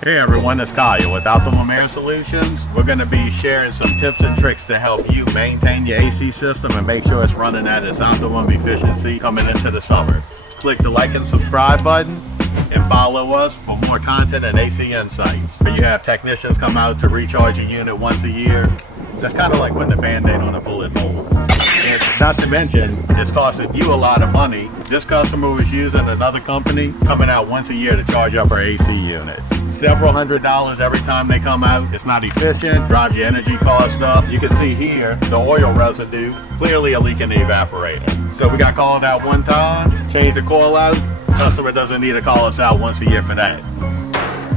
Hey everyone, it's Kyle with Optimum Air Solutions. We're going to be sharing some tips and tricks to help you maintain your AC system and make sure it's running at its optimum efficiency coming into the summer. Click the like and subscribe button and follow us for more content and AC insights. You have technicians come out to recharge your unit once a year. That's kind of like putting a band-aid on a bullet hole. And not to mention, it's costing you a lot of money. This customer was using another company coming out once a year to charge up our AC unit. Several $100s every time they come out. It's not efficient, drives your energy cost up. You can see here the oil residue, clearly a leak in the evaporator. So we got called out one time, changed the coil out. Customer doesn't need to call us out once a year for that.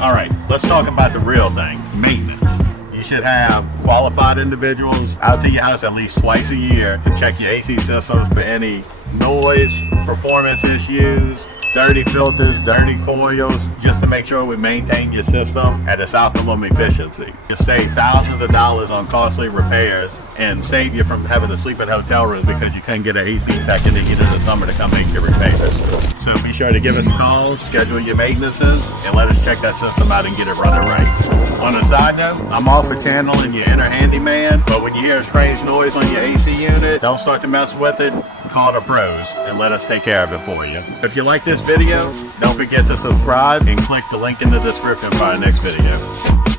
All right, let's talk about the real thing, maintenance. You should have qualified individuals out to your house at least twice a year to check your AC systems for any noise, performance issues, dirty filters, dirty coils, just to make sure we maintain your system at its optimum efficiency. You save thousands of dollars on costly repairs and save you from having to sleep in hotel rooms because you couldn't get an AC tech in the heat of the summer to come make your repairs. So be sure to give us a call, schedule your maintenances, and let us check that system out and get it running right. On a side note, I'm all for channeling your inner handyman, but when you hear a strange noise on your AC unit, don't start to mess with it. Call the pros and let us take care of it for you. If you like this video, don't forget to subscribe and click the link in the description for our next video.